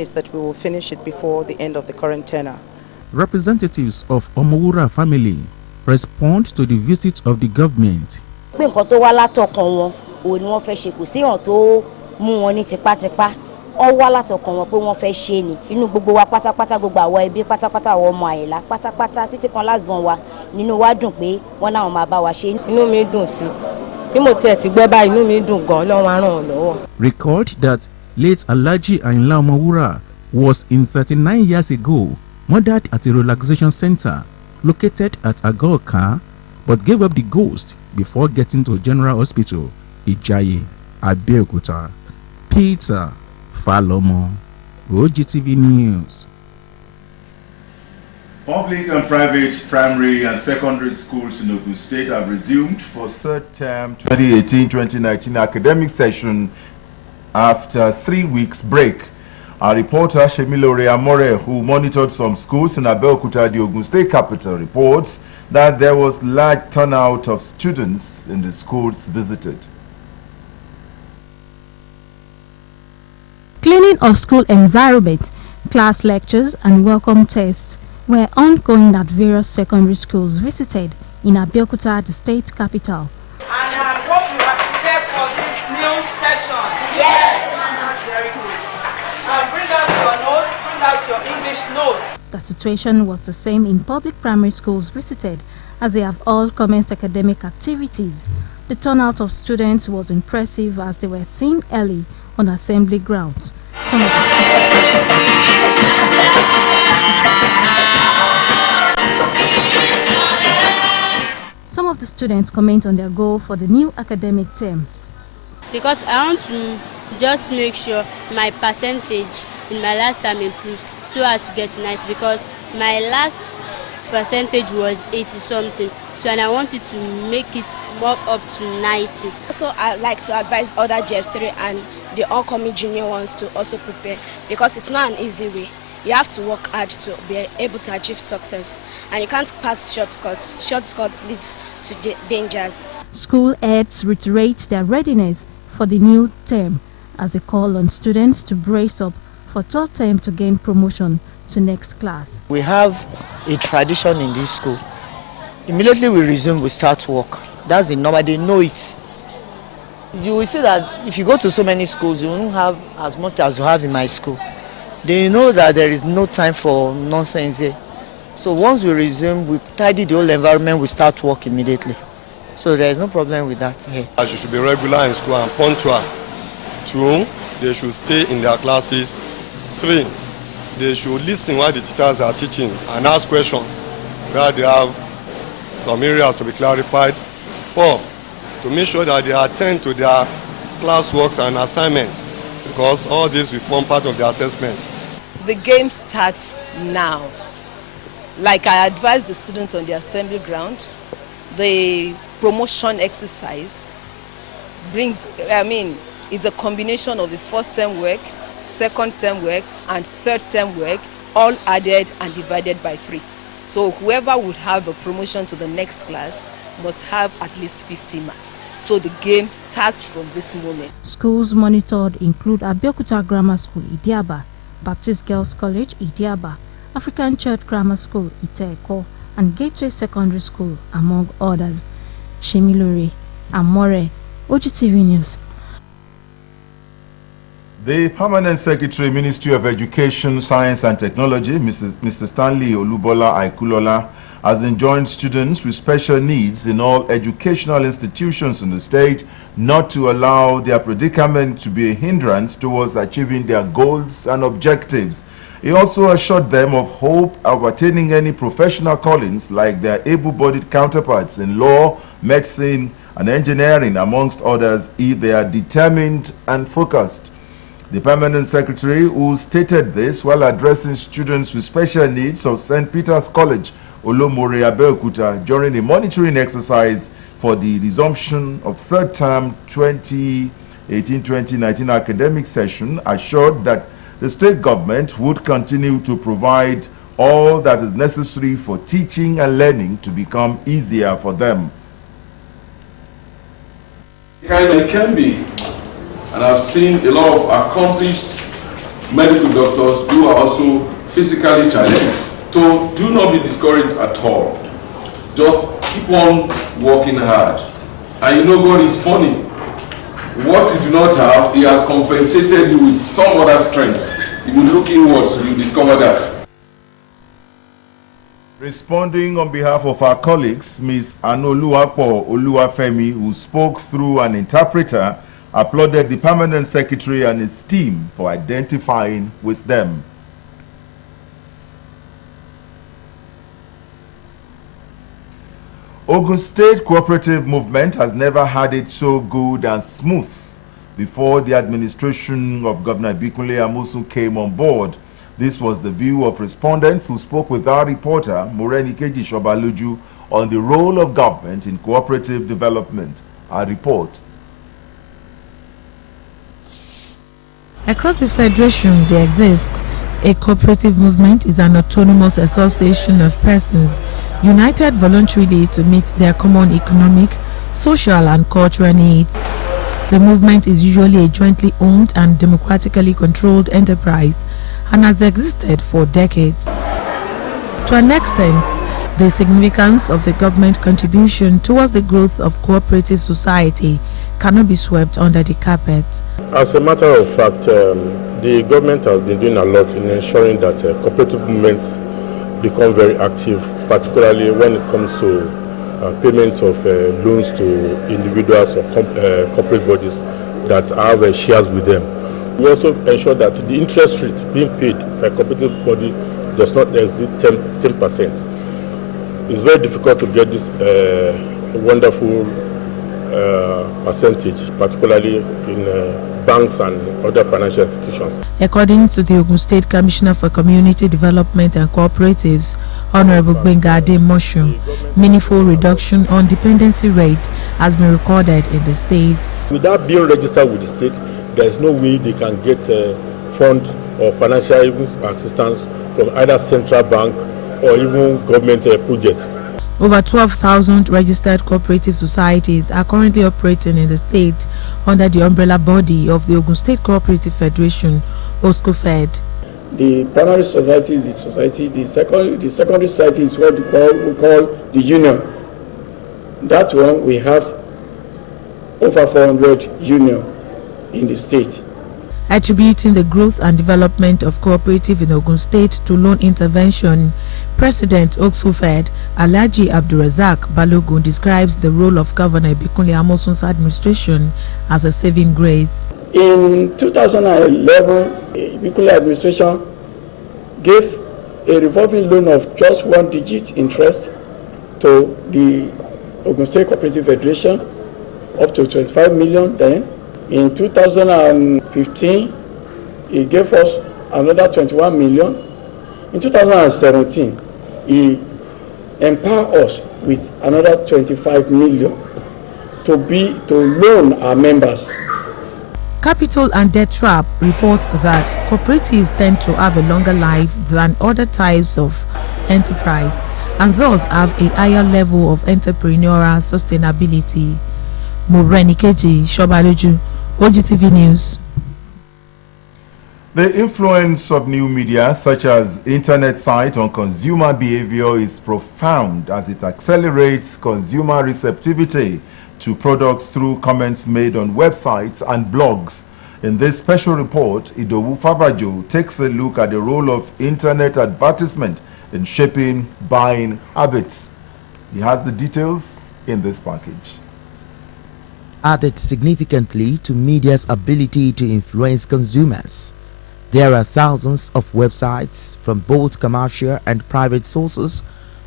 is that we will finish it before the end of the current tenure. Representatives of Omowura family respond to the visit of the government. All wala to kon pé wọ́n fẹ́ ṣe ni inú gbogbo wa pátápátá gbogbo àwa ẹbí pátápátá àwọn ọmọ Àyìnlá pátápátá títí kan last born wa nínú wa dùn pé wọ́n náà máa bá wa ṣe. Inú mi dùn sí tí mo tiẹ̀ ti gbọ́ bá inú mi dùn gan lọ́wọ́ ràn wọ́n lọ́wọ́. Record that late Alhaji Ayinla Omowura was in 39 years ago murdered at a relaxation center located at Agoka, but gave up the ghost before getting to General Hospital, Ijaye, Abeokuta. Peter Falomo, Ogtv News. Public and private primary and secondary schools in Ogun State have resumed for third term 2018-2019 academic session after 3 weeks break. Our reporter Shemilore Amore, who monitored some schools in Abeokuta, the Ogun State capital, reports that there was large turnout of students in the schools visited. Cleaning of school environment, class lectures and welcome tests were ongoing at various secondary schools visited in Abeokuta, the state capital. And I hope you are prepared for this new session. Yes. That's very good. Bring out your notes, bring out your English notes. The situation was the same in public primary schools visited, as they have all commenced academic activities. The turnout of students was impressive as they were seen early on assembly grounds. Some of the students comment on their goal for the new academic term. Because I want to just make sure my percentage in my last term improves so as to get 90, because my last percentage was 80 something. So, and I wanted to make it more up to 90. Also, I'd like to advise other GS3 and the oncoming junior ones to also prepare, because it's not an easy way. You have to work hard to be able to achieve success, and you can't pass shortcuts. Shortcuts leads to dangers. School heads reiterate their readiness for the new term as they call on students to brace up for third term to gain promotion to next class. We have a tradition in this school. Immediately we resume, we start work. That's the normal, they know it. You will see that if you go to so many schools, you won't have as much as you have in my school. They know that there is no time for nonsense here. So once we resume, we tidy the whole environment, we start work immediately. So there is no problem with that here. They should be regular in school and punctual. 2, they should stay in their classes. 3, they should listen while the teachers are teaching and ask questions where they have some areas to be clarified. 4, to make sure that they attend to their classworks and assignments, because all this will form part of the assessment. The game starts now. Like I advise the students on the assembly ground, the promotion exercise is a combination of the first term work, second term work, and third term work, all added and divided by 3. So whoever would have a promotion to the next class must have at least 50 marks. So the game starts from this moment. Schools monitored include Abeokuta Grammar School, Idiaba, Baptist Girls College, Idiaba, African Church Grammar School, Ite-Eko, and Gateway Secondary School, among others. Shemilore Amore, Ogtv News. The Permanent Secretary, Ministry of Education, Science and Technology, Mr. Stanley Olubola Aikulola, has enjoined students with special needs in all educational institutions in the state not to allow their predicament to be a hindrance towards achieving their goals and objectives. He also assured them of hope of attaining any professional callings like their able-bodied counterparts in law, medicine, and engineering, amongst others, if they are determined and focused. The Permanent Secretary, who stated this while addressing students with special needs of St. Peter's College, Olomore, Abeokuta, during a monitoring exercise for the resumption of third term 2018-2019 academic session, assured that the state government would continue to provide all that is necessary for teaching and learning to become easier for them. It can be, and I've seen a lot of accomplished medical doctors who are also physically challenged. So do not be discouraged at all. Just keep on working hard. And you know God is funny. What you do not have, He has compensated you with some other strength. If you look inwards, you discover that. Responding on behalf of our colleagues, Ms. Anoluwapo Oluwafemi, who spoke through an interpreter, applauded the permanent secretary and his team for identifying with them. Ogun State Cooperative Movement has never had it so good and smooth before the administration of Governor Bikunle Amosun came on board. This was the view of respondents who spoke with our reporter, Morenikeji Shobaluju, on the role of government in cooperative development. Our report. Across the Federation, there exists a cooperative movement is an autonomous association of persons united voluntarily to meet their common economic, social and cultural needs. The movement is usually a jointly owned and democratically controlled enterprise and has existed for decades. To an extent, the significance of the government contribution towards the growth of cooperative society cannot be swept under the carpet. As a matter of fact, the government has been doing a lot in ensuring that cooperative movements become very active, particularly when it comes to payment of loans to individuals or corporate bodies that have shares with them. We also ensure that the interest rate being paid by a cooperative body does not exceed 10%. It's very difficult to get this wonderful percentage, particularly in banks and other financial institutions. According to the Ogun State Commissioner for Community Development and Cooperatives, Honorable Gbenga Ademosho, meaningful reduction on dependency rate has been recorded in the state. Without being registered with the state, there is no way they can get fund or financial assistance from either central bank or even government projects. Over 12,000 registered cooperative societies are currently operating in the state under the umbrella body of the Ogun State Cooperative Federation, OSCOFED. The primary society is the society, the secondary society is what we call the union. That one, we have over 400 union in the state. Attributing the growth and development of cooperative in Ogun State to loan intervention, President Ogtv Alhaji Abdulrazak Balogun describes the role of Governor Bikunle Amosun's administration as a saving grace. In 2011, Bikunle administration gave a revolving loan of just 1-digit interest to the Ogun State Cooperative Federation, up to 25 million then. In 2015, he gave us another 21 million. In 2017, he empowered us with another 25 million to loan our members. Capital and Debt Trap reports that cooperatives tend to have a longer life than other types of enterprise and thus have a higher level of entrepreneurial sustainability. Morenikeji Shobaluju, Ogtv News. The influence of new media such as internet site on consumer behavior is profound as it accelerates consumer receptivity to products through comments made on websites and blogs. In this special report, Idowu Fabajo takes a look at the role of internet advertisement in shaping buying habits. He has the details in this package. Added significantly to media's ability to influence consumers, there are thousands of websites from both commercial and private sources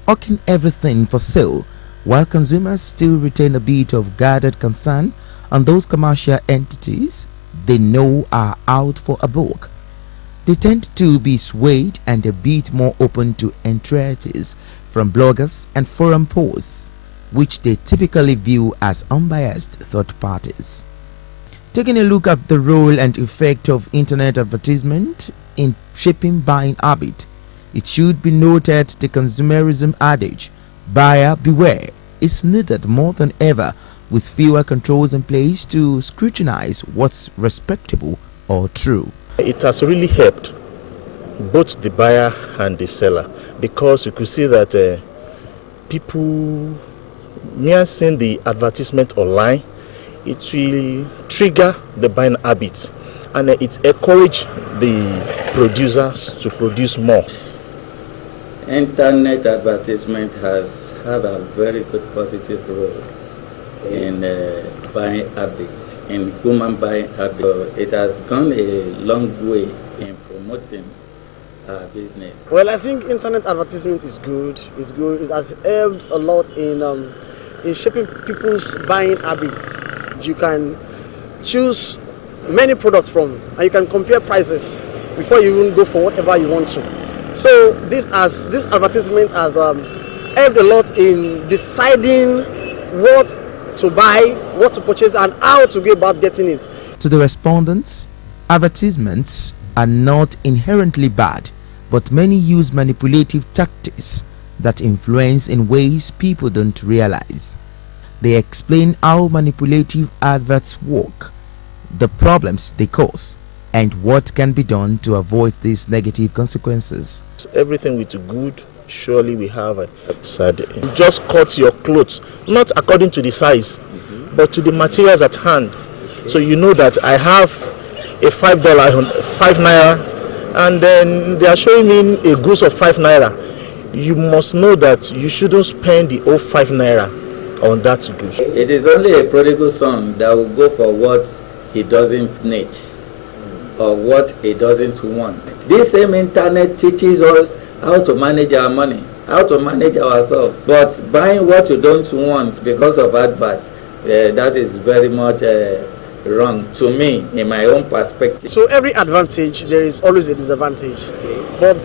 hawking everything for sale, while consumers still retain a bit of guarded concern on those commercial entities they know are out for a buck. They tend to be swayed and a bit more open to entreaties from bloggers and forum posts, which they typically view as unbiased third parties. Taking a look at the role and effect of internet advertisement in shaping buying habit, it should be noted the consumerism adage, buyer beware, is needed more than ever, with fewer controls in place to scrutinize what's respectable or true. It has really helped both the buyer and the seller, because you could see that people, mere seeing the advertisement online, it will trigger the buying habit, and it encourages the producers to produce more. Internet advertisement has had a very good positive role in buying habits, in human buying habits. It has gone a long way in promoting our business. Well, I think internet advertisement is good. It's good. It has helped a lot in shaping people's buying habits. You can choose many products from, and you can compare prices before you even go for whatever you want to. So this advertisement has helped a lot in deciding what to buy, what to purchase, and how to go about getting it. To the respondents, advertisements are not inherently bad, but many use manipulative tactics that influence in ways people don't realize. They explain how manipulative adverts work, the problems they cause, and what can be done to avoid these negative consequences. Everything with good, surely we have a side. You just cut your clothes, not according to the size, but to the materials at hand. So you know that I have a $5, 5 naira, and then they are showing me a goose of 5 naira. You must know that you shouldn't spend the whole 5 naira on that goose. It is only a prodigal son that will go for what he doesn't need or what he doesn't want. This same internet teaches us how to manage our money, how to manage ourselves. But buying what you don't want because of adverts, that is very much wrong to me, in my own perspective. So every advantage, there is always a disadvantage. But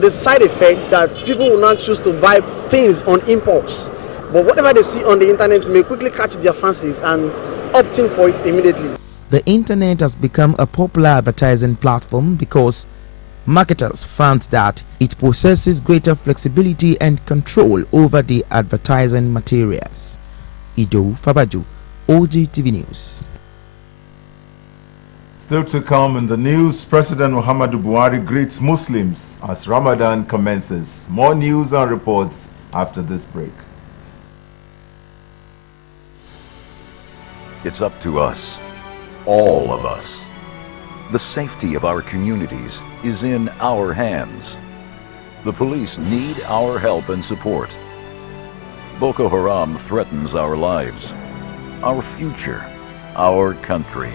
the side effects that people will not choose to buy things on impulse. But whatever they see on the internet may quickly catch their fancies and opt in for it immediately. The internet has become a popular advertising platform because marketers found that it possesses greater flexibility and control over the advertising materials. Ido Fabaju, Ogtv News. Still to come in the news, President Muhammadu Buhari greets Muslims as Ramadan commences. More news and reports after this break. It's up to us, all of us. The safety of our communities is in our hands. The police need our help and support. Boko Haram threatens our lives, our future, our country.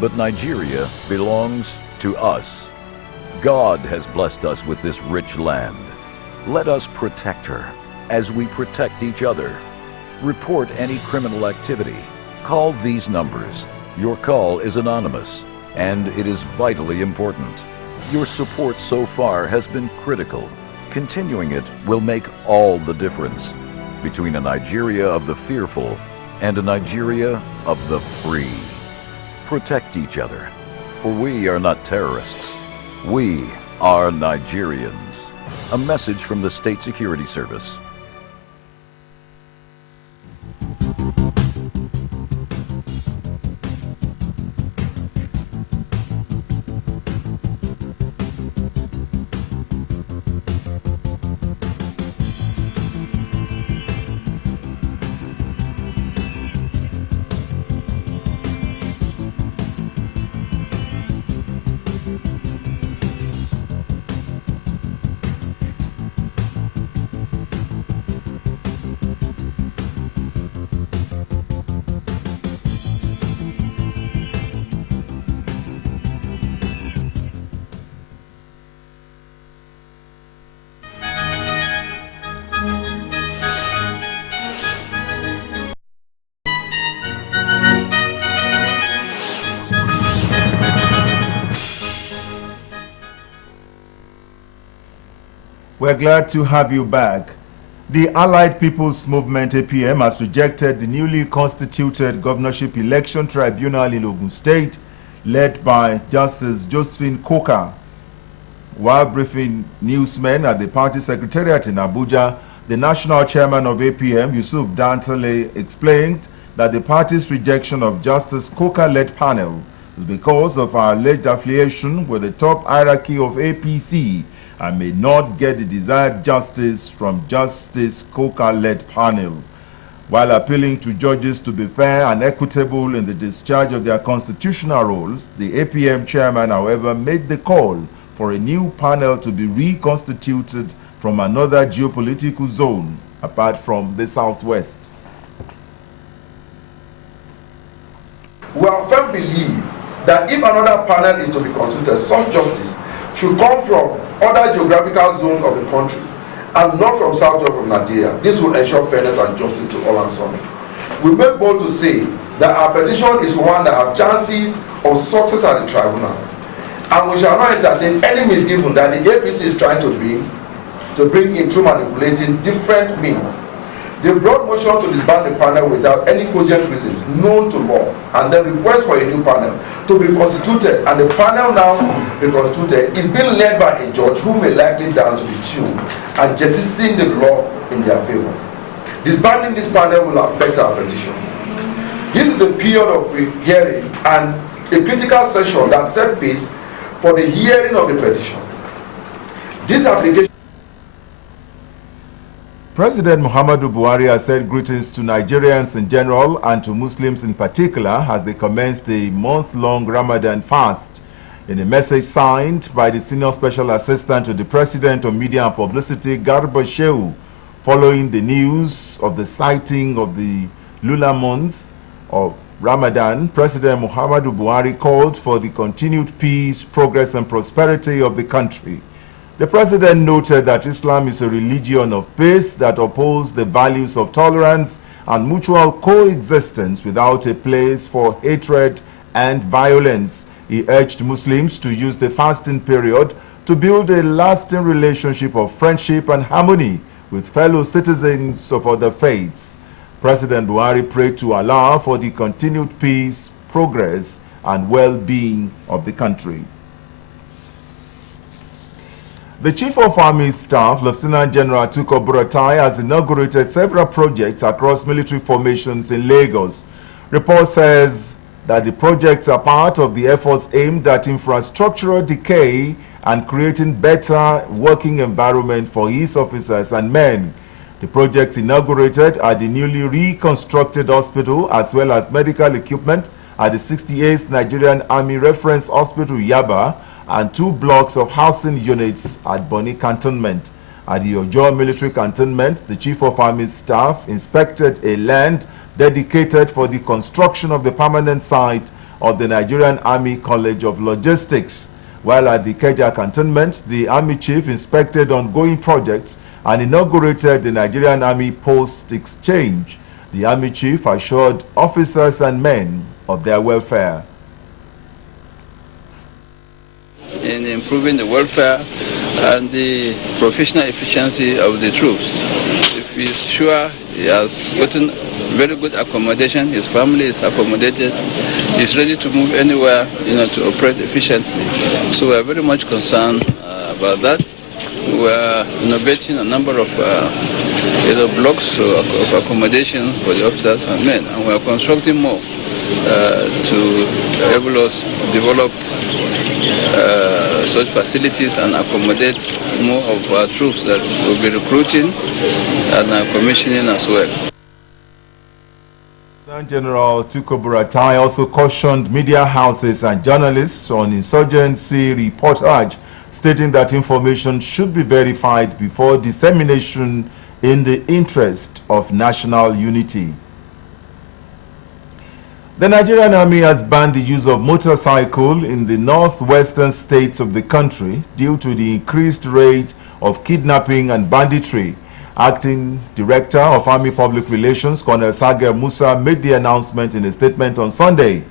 But Nigeria belongs to us. God has blessed us with this rich land. Let us protect her as we protect each other. Report any criminal activity. Call these numbers. Your call is anonymous, and it is vitally important. Your support so far has been critical. Continuing it will make all the difference between a Nigeria of the fearful and a Nigeria of the free. Protect each other, for we are not terrorists. We are Nigerians. A message from the State Security Service. We're glad to have you back. The Allied People's Movement APM has rejected the newly constituted Governorship Election Tribunal in Ogun State, led by Justice Josephine Coker. While briefing newsmen at the party secretariat in Abuja, the national chairman of APM, Yusuf Dantale, explained that the party's rejection of Justice Coker-led panel is because of our alleged affiliation with the top hierarchy of APC and may not get the desired justice from Justice Coker-led panel. While appealing to judges to be fair and equitable in the discharge of their constitutional roles, the APM chairman, however, made the call for a new panel to be reconstituted from another geopolitical zone apart from the southwest. We have firm belief that if another panel is to be constituted, such justice should come from other geographical zones of the country and not from southwest of Nigeria. This will ensure fairness and justice to all and sundry. We make bold to say that our petition is one that have chances of success at the tribunal, and we shall not entertain any misgiving that the APC is trying to bring in through manipulating different means. They brought motion to disband the panel without any cogent reasons known to law, and then request for a new panel to be constituted, and the panel now reconstituted is being led by a judge who may likely dance to the tune and jettison the law in their favor. Disbanding this panel will affect our petition. This is a period of hearing and a critical session that set pace for the hearing of the petition. This application. President Muhammadu Buhari has said greetings to Nigerians in general and to Muslims in particular as they commence the month-long Ramadan fast. In a message signed by the Senior Special Assistant to the President of Media and Publicity, Garba Shehu, following the news of the sighting of the lunar month of Ramadan, President Muhammadu Buhari called for the continued peace, progress and prosperity of the country. The president noted that Islam is a religion of peace that upholds the values of tolerance and mutual coexistence without a place for hatred and violence. He urged Muslims to use the fasting period to build a lasting relationship of friendship and harmony with fellow citizens of other faiths. President Buhari prayed to Allah for the continued peace, progress and well-being of the country. The Chief of Army Staff, Lieutenant General Tuko Buratai, has inaugurated several projects across military formations in Lagos. Report says that the projects are part of the efforts aimed at infrastructural decay and creating better working environment for his officers and men. The projects inaugurated are the newly reconstructed hospital as well as medical equipment at the 68th Nigerian Army Reference Hospital, Yaba, and 2 blocks of housing units at Bonny Cantonment. At the Ojo Military Cantonment, the Chief of Army Staff inspected a land dedicated for the construction of the permanent site of the Nigerian Army College of Logistics. While at the Keja Cantonment, the Army Chief inspected ongoing projects and inaugurated the Nigerian Army Post Exchange. The Army Chief assured officers and men of their welfare. In improving the welfare and the professional efficiency of the troops. If he's sure he has gotten very good accommodation, his family is accommodated, he's ready to move anywhere, to operate efficiently. So we are very much concerned about that. We are innovating a number of blocks of accommodation for the officers and men, and we are constructing more to enable us develop such facilities and accommodate more of our troops that will be recruiting and commissioning as well. General Tuko Buratai also cautioned media houses and journalists on insurgency reportage, stating that information should be verified before dissemination in the interest of national unity. The Nigerian Army has banned the use of motorcycle in the northwestern states of the country due to the increased rate of kidnapping and banditry. Acting Director of Army Public Relations, Colonel Sager Musa, made the announcement in a statement on Sunday.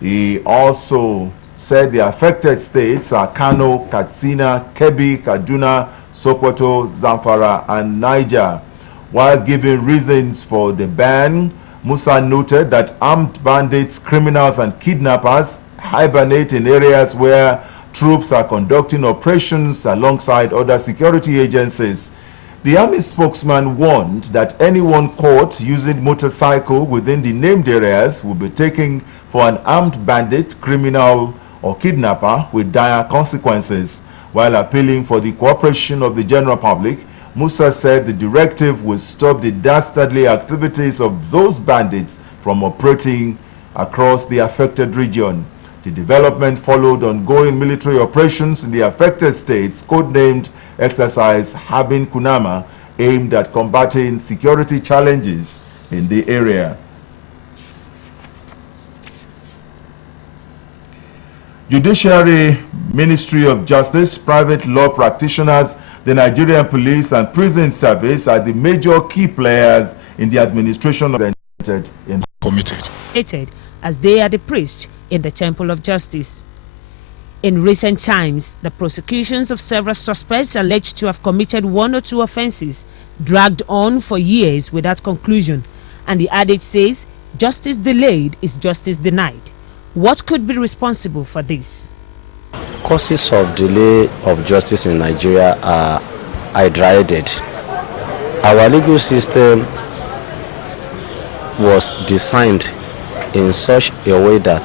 He also said the affected states are Kano, Katsina, Kebbi, Kaduna, Sokoto, Zamfara, and Niger. While giving reasons for the ban, Musa noted that armed bandits, criminals, and kidnappers hibernate in areas where troops are conducting operations alongside other security agencies. The Army spokesman warned that anyone caught using motorcycle within the named areas will be taken for an armed bandit, criminal or kidnapper with dire consequences. While appealing for the cooperation of the general public, Musa said the directive will stop the dastardly activities of those bandits from operating across the affected region. The development followed ongoing military operations in the affected states, codenamed Exercise Habin Kunama, aimed at combating security challenges in the area. Judiciary, Ministry of Justice, private law practitioners, the Nigerian Police and Prison Service are the major key players in the administration of the committed as they are the priests in the Temple of Justice. In recent times, the prosecutions of several suspects alleged to have committed one or two offenses dragged on for years without conclusion, and the adage says, justice delayed is justice denied. What could be responsible for this? Causes of delay of justice in Nigeria are hydrated. Our legal system was designed in such a way that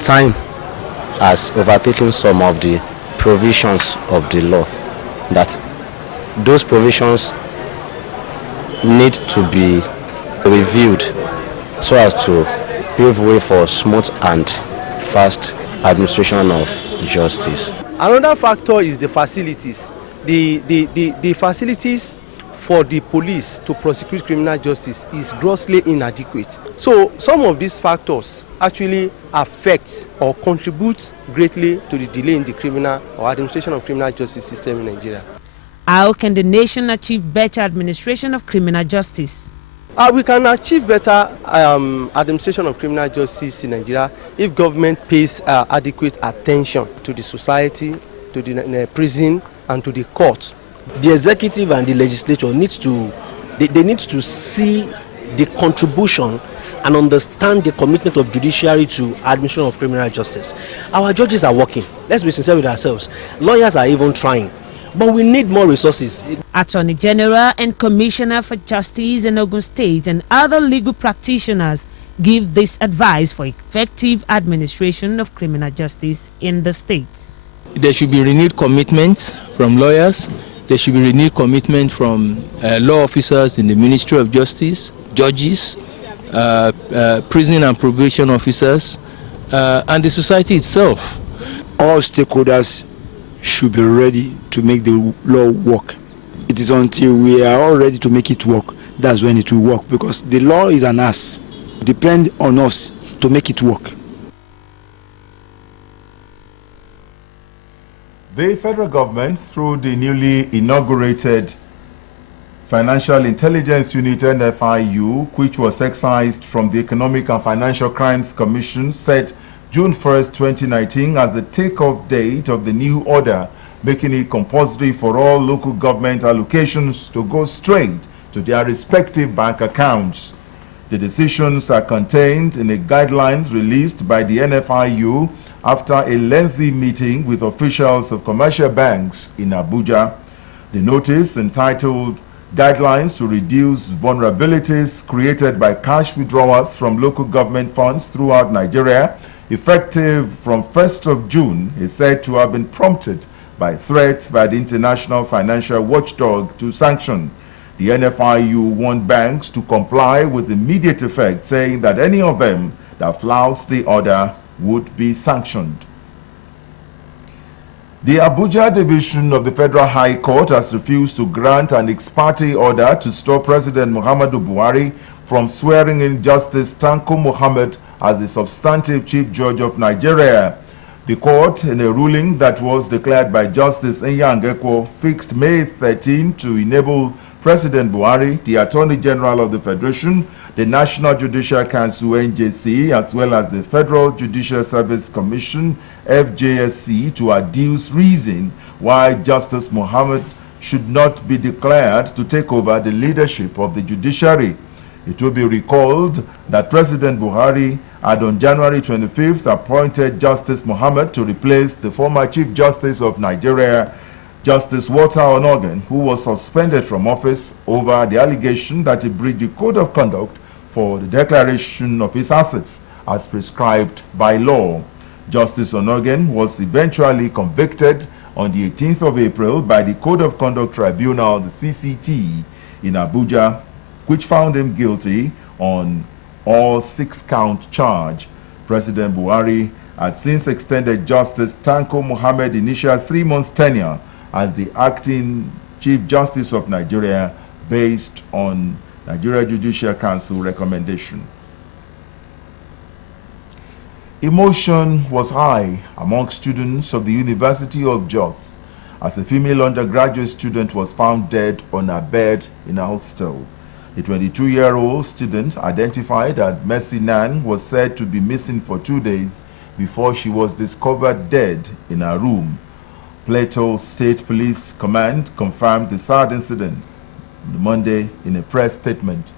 time has overtaken some of the provisions of the law, that those provisions need to be reviewed so as to pave way for smooth and fast administration of justice. Another factor is the facilities. The facilities for the police to prosecute criminal justice is grossly inadequate. So some of these factors actually affect or contribute greatly to the delay in the criminal or administration of criminal justice system in Nigeria. How can the nation achieve better administration of criminal justice? We can achieve better administration of criminal justice in Nigeria if government pays adequate attention to the society, to the prison, and to the court. The executive and the legislature need to see the contribution and understand the commitment of judiciary to administration of criminal justice. Our judges are working. Let's be sincere with ourselves. Lawyers are even trying. But we need more resources. Attorney General and Commissioner for Justice in Ogun State and other legal practitioners give this advice for effective administration of criminal justice in the states. There should be renewed commitment from lawyers. There should be renewed commitment from law officers in the Ministry of Justice, judges, prison and probation officers, and the society itself. All stakeholders should be ready to make the law work. It is until we are all ready to make it work, that's when it will work, because the law is an us. It depends on us to make it work. The federal government, through the newly inaugurated Financial Intelligence Unit NFIU, which was excised from the Economic and Financial Crimes Commission, set June 1st, 2019 as the take-off date of the new order, making it compulsory for all local government allocations to go straight to their respective bank accounts. The decisions are contained in the guidelines released by the NFIU after a lengthy meeting with officials of commercial banks in Abuja. The notice, entitled Guidelines to Reduce Vulnerabilities Created by Cash Withdrawals from Local Government Funds Throughout Nigeria, effective from 1st of June, is said to have been prompted by threats by the international financial watchdog to sanction. The NFIU warned banks to comply with immediate effect, saying that any of them that flouts the order would be sanctioned. The Abuja Division of the Federal High Court has refused to grant an ex parte order to stop President Muhammadu Buhari from swearing in Justice Tanko Muhammad as the substantive Chief Judge of Nigeria. The court, in a ruling that was declared by Justice Nyangekwo, fixed May 13 to enable President Buhari, the Attorney General of the Federation, the National Judicial Council (NJC), as well as the Federal Judicial Service Commission (FJSC) to adduce reason why Justice Muhammad should not be declared to take over the leadership of the judiciary. It will be recalled that President Buhari had on January 25th appointed Justice Muhammad to replace the former Chief Justice of Nigeria, Justice Walter Onogen, who was suspended from office over the allegation that he breached the Code of Conduct for the declaration of his assets as prescribed by law. Justice Onogen was eventually convicted on the 18th of April by the Code of Conduct Tribunal, the CCT, in Abuja, which found him guilty on all 6-count charge. President Buhari had since extended Justice Tanko Mohammed initial 3 months tenure as the acting Chief Justice of Nigeria based on Nigeria Judicial Council recommendation. Emotion was high among students of the University of Jos as a female undergraduate student was found dead on her bed in a hostel. The 22-year-old student, identified as Mercy Nan, was said to be missing for 2 days before she was discovered dead in her room. Plateau State Police Command confirmed the sad incident on Monday in a press statement.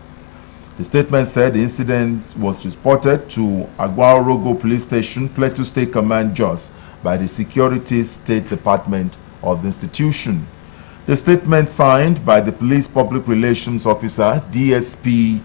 The statement said the incident was reported to Agwaorogo Police Station, Plateau State Command, Jos, by the Security State Department of the institution. The statement signed by the Police Public Relations Officer, DSP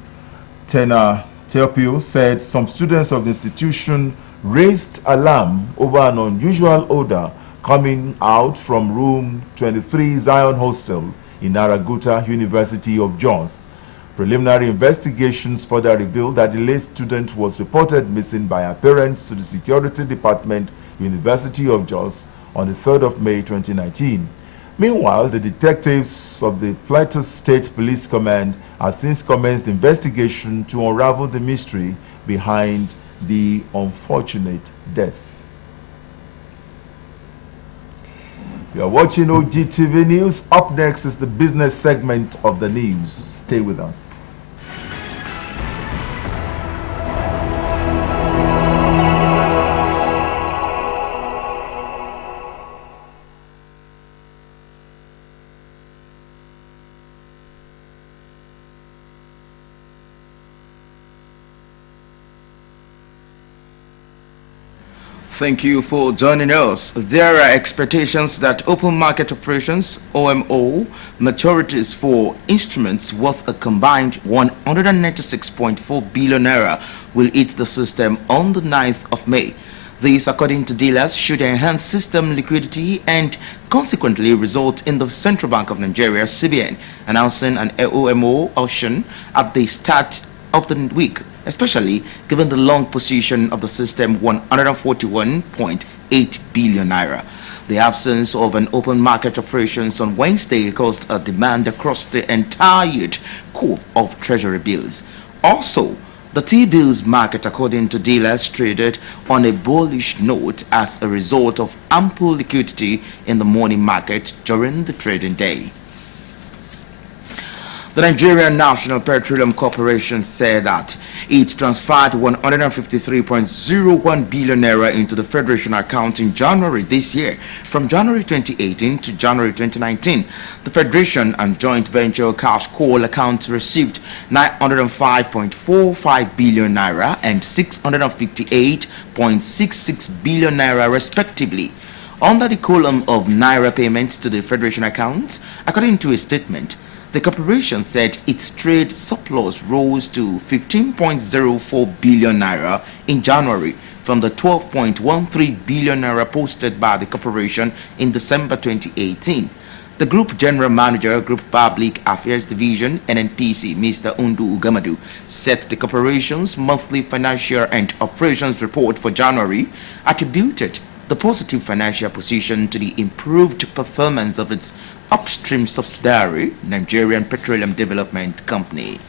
Tena Teopio, said some students of the institution raised alarm over an unusual odor coming out from room 23 Zion Hostel in Araguta, University of Jos. Preliminary investigations further revealed that the late student was reported missing by her parents to the Security Department, University of Jos, on the 3rd of May 2019. Meanwhile, the detectives of the Plateau State Police Command have since commenced investigation to unravel the mystery behind the unfortunate death. You are watching Ogtv News. Up next is the business segment of the news. Stay with us. Thank you for joining us. There are expectations that open market operations, OMO, maturities for instruments worth a combined 196.4 billion naira will hit the system on the 9th of May. This, according to dealers, should enhance system liquidity and consequently result in the Central Bank of Nigeria, CBN, announcing an OMO auction at the start of the week, especially given the long position of the system, 141.8 billion naira. The absence of an open market operations on Wednesday caused a demand across the entire yield curve of treasury bills. Also, the T-bills market, according to dealers, traded on a bullish note as a result of ample liquidity in the morning market during the trading day. The Nigerian National Petroleum Corporation said that it transferred 153.01 billion naira into the Federation account in January this year. From January 2018 to January 2019, the Federation and Joint Venture Cash Call accounts received 905.45 billion naira and 658.66 billion naira respectively. Under the column of naira payments to the Federation accounts, according to a statement, the corporation said its trade surplus rose to 15.04 billion naira in January from the 12.13 billion naira posted by the corporation in December 2018. The Group General Manager, Group Public Affairs Division, NNPC, Mr. Undu Ugamadu, said the corporation's monthly financial and operations report for January attributed the positive financial position to the improved performance of its upstream subsidiary, Nigerian Petroleum Development Company.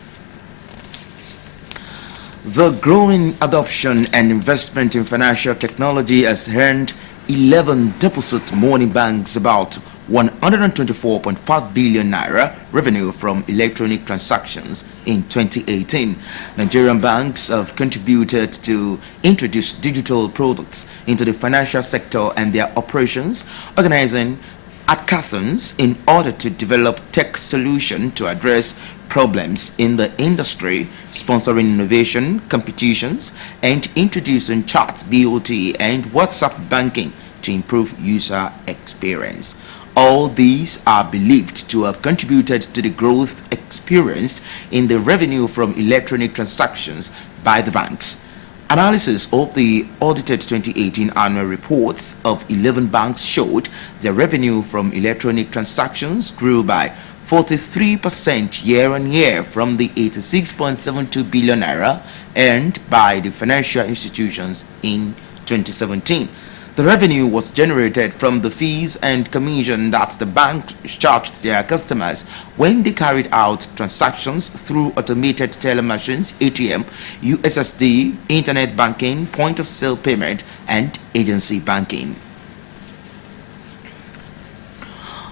The growing adoption and investment in financial technology has earned 11 deposit money banks about 124.5 billion naira revenue from electronic transactions in 2018. Nigerian banks have contributed to introduce digital products into the financial sector and their operations, organizing hackathons in order to develop tech solutions to address problems in the industry, sponsoring innovation competitions, and introducing chat, BOT, and WhatsApp banking to improve user experience. All these are believed to have contributed to the growth experienced in the revenue from electronic transactions by the banks. Analysis of the audited 2018 annual reports of 11 banks showed their revenue from electronic transactions grew by 43% year-on-year from the 86.72 billion naira earned by the financial institutions in 2017. The revenue was generated from the fees and commission that the bank charged their customers when they carried out transactions through automated teller machines, ATM, USSD, internet banking, point-of-sale payment, and agency banking.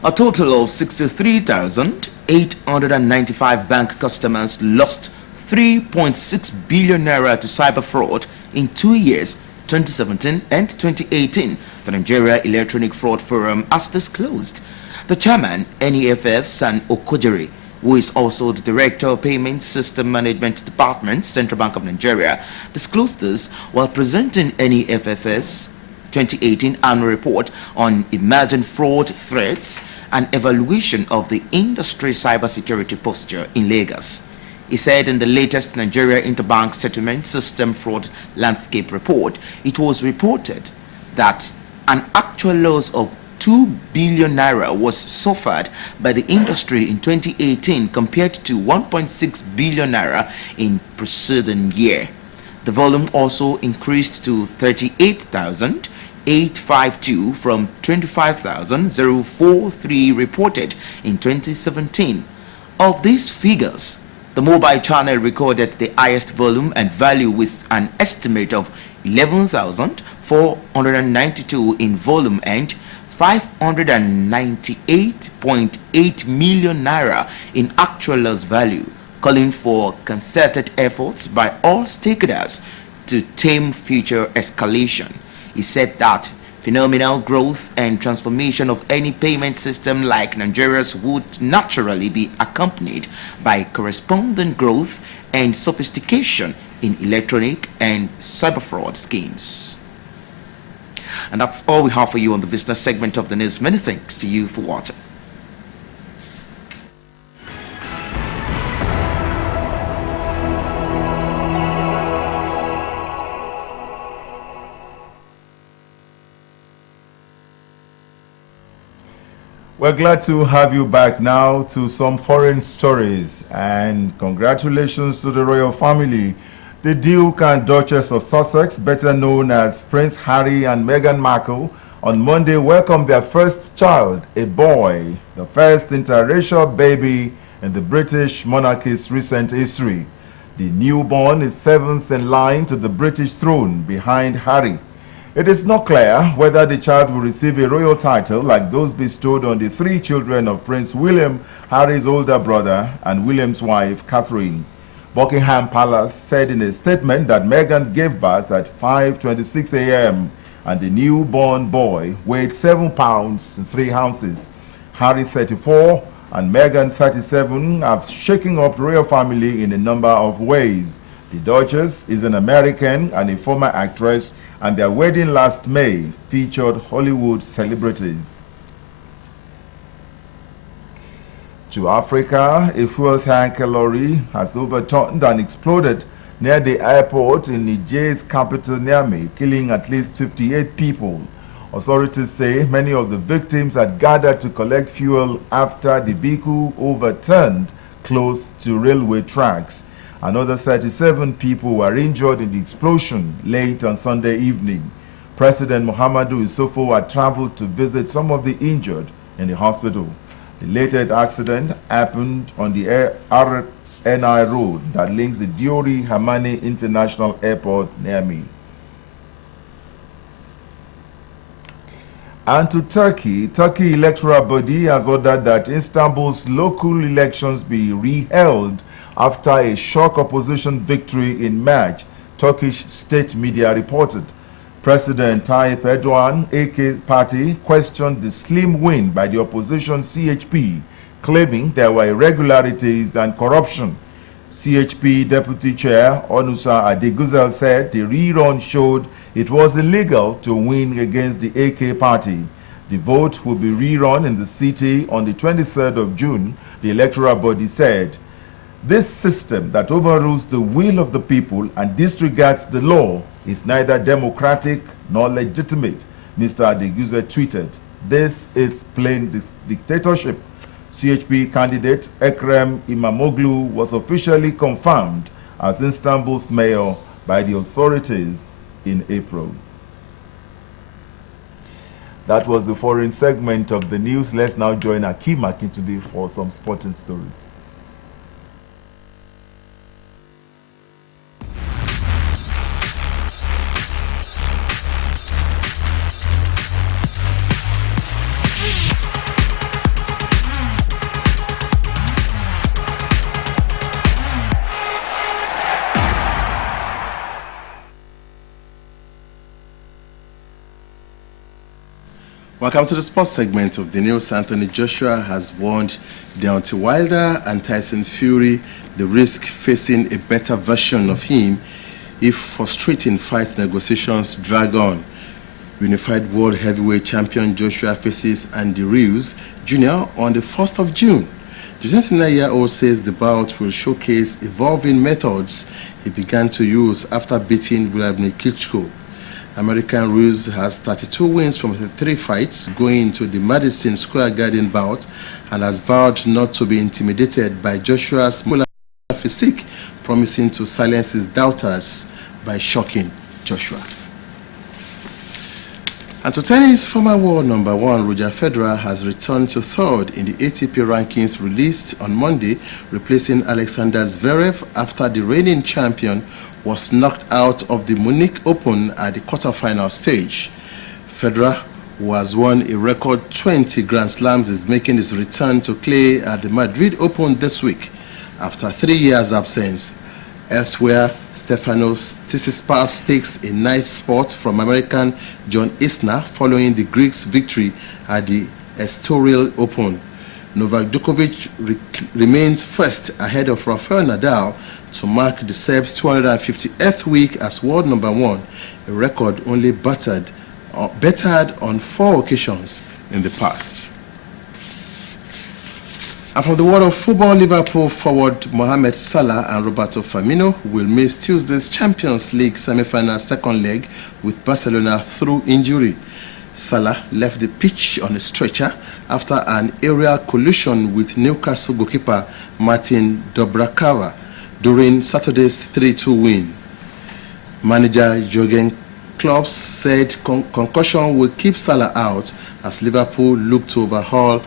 A total of 63,895 bank customers lost 3.6 billion naira to cyber fraud in 2 years, 2017 and 2018, the Nigeria Electronic Fraud Forum has disclosed. The chairman, NEFF, San Okojere, who is also the Director of Payment System Management Department, Central Bank of Nigeria, disclosed this while presenting NEFF's 2018 annual report on emerging fraud threats and evaluation of the industry cybersecurity posture in Lagos. He said in the latest Nigeria Interbank Settlement System Fraud Landscape Report, it was reported that an actual loss of 2 billion naira was suffered by the industry in 2018 compared to 1.6 billion naira in preceding year. The volume also increased to 38,852 from 25,043 reported in 2017. Of these figures, the mobile channel recorded the highest volume and value with an estimate of 11,492 in volume and 598.8 million naira in actual loss value, calling for concerted efforts by all stakeholders to tame future escalation. He said that phenomenal growth and transformation of any payment system like Nigeria's would naturally be accompanied by corresponding growth and sophistication in electronic and cyber fraud schemes. And that's all we have for you on the business segment of the news. Many thanks to you for watching. We're glad to have you back now to some foreign stories, and congratulations to the royal family. The Duke and Duchess of Sussex, better known as Prince Harry and Meghan Markle, on Monday welcomed their first child, a boy, the first interracial baby in the British monarchy's recent history. The newborn is seventh in line to the British throne behind Harry. It is not clear whether the child will receive a royal title like those bestowed on the three children of Prince William, Harry's older brother, and William's wife, Catherine. Buckingham Palace said in a statement that Meghan gave birth at 5:26 a.m. and the newborn boy weighed 7 pounds and 3 ounces. Harry, 34, and Meghan, 37, have shaken up the royal family in a number of ways. The Duchess is an American and a former actress, and their wedding last May featured Hollywood celebrities. To Africa, a fuel tanker lorry has overturned and exploded near the airport in Niger's capital Niamey, killing at least 58 people. Authorities say many of the victims had gathered to collect fuel after the vehicle overturned close to railway tracks. Another 37 people were injured in the explosion late on Sunday evening. President Muhammadu Issoufou had traveled to visit some of the injured in the hospital. The latest accident happened on the RNI road that links the Diori Hamani International Airport near me. And to Turkey, Turkey electoral body has ordered that Istanbul's local elections be re-held after a shock opposition victory in March, Turkish state media reported. President Tayyip Erdogan, AK party, questioned the slim win by the opposition CHP, claiming there were irregularities and corruption. CHP Deputy Chair Onusa Adeguzel said the rerun showed it was illegal to win against the AK party. The vote will be rerun in the city on the 23rd of June, the electoral body said. This system that overrules the will of the people and disregards the law is neither democratic nor legitimate, Mr. Adeguzel tweeted. This is plain dictatorship. CHP candidate Ekrem Imamoglu was officially confirmed as Istanbul's mayor by the authorities in April. That was the foreign segment of the news. Let's now join Akim Akintunde for some sporting stories. Welcome to the sports segment of the news. Anthony Joshua has warned Deontay Wilder and Tyson Fury the risk facing a better version of him if frustrating fight negotiations drag on. Unified World Heavyweight Champion Joshua faces Andy Ruiz Jr. on the 1st of June. The 29-year-old says the bout will showcase evolving methods he began to use after beating Vladimir Klitschko. American Ruiz has 32 wins from 33 fights going into the Madison Square Garden bout and has vowed not to be intimidated by Joshua's muscular physique, promising to silence his doubters by shocking Joshua. And to tennis, former world number one Roger Federer has returned to third in the ATP rankings released on Monday, replacing Alexander Zverev after the reigning champion was knocked out of the Munich Open at the quarterfinal stage. Federer, who has won a record 20 Grand Slams, is making his return to clay at the Madrid Open this week after 3 years' absence. Elsewhere, Stefanos Tsitsipas takes a ninth spot from American John Isner following the Greeks' victory at the Estoril Open. Novak Djokovic remains first ahead of Rafael Nadal to mark the Serb's 258th week as world number one, a record only bettered on 4 occasions in the past. And from the world of football, Liverpool forward Mohamed Salah and Roberto Firmino will miss Tuesday's Champions League semi-final second leg with Barcelona through injury. Salah left the pitch on a stretcher after an aerial collision with Newcastle goalkeeper Martin Dobrakava during Saturday's 3-2 win. Manager Jurgen Klopp said concussion will keep Salah out as Liverpool look to overhaul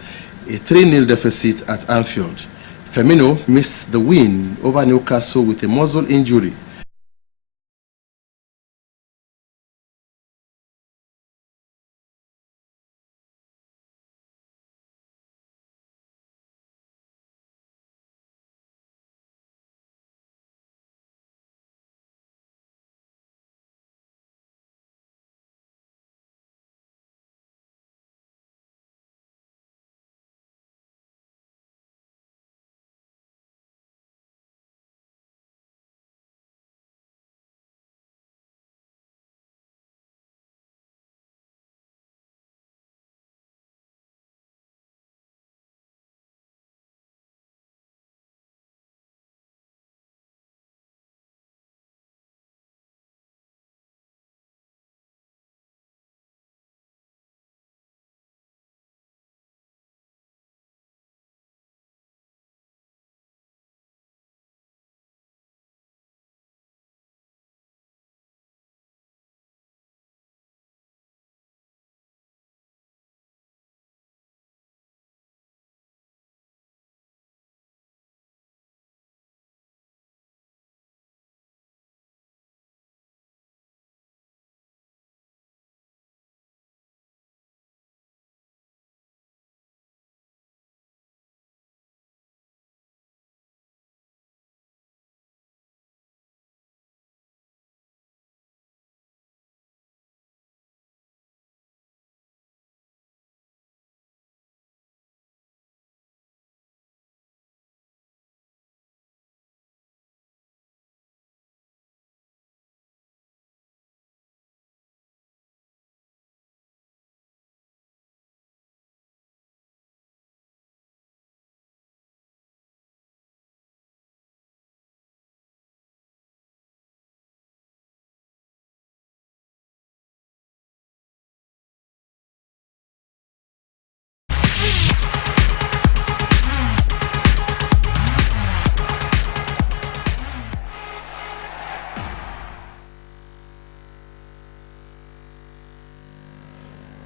a 3-0 deficit at Anfield. Firmino missed the win over Newcastle with a muscle injury.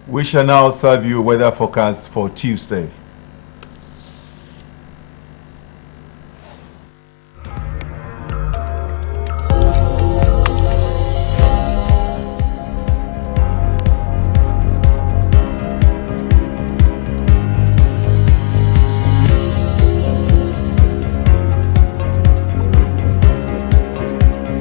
We shall now serve you a weather forecast for Tuesday.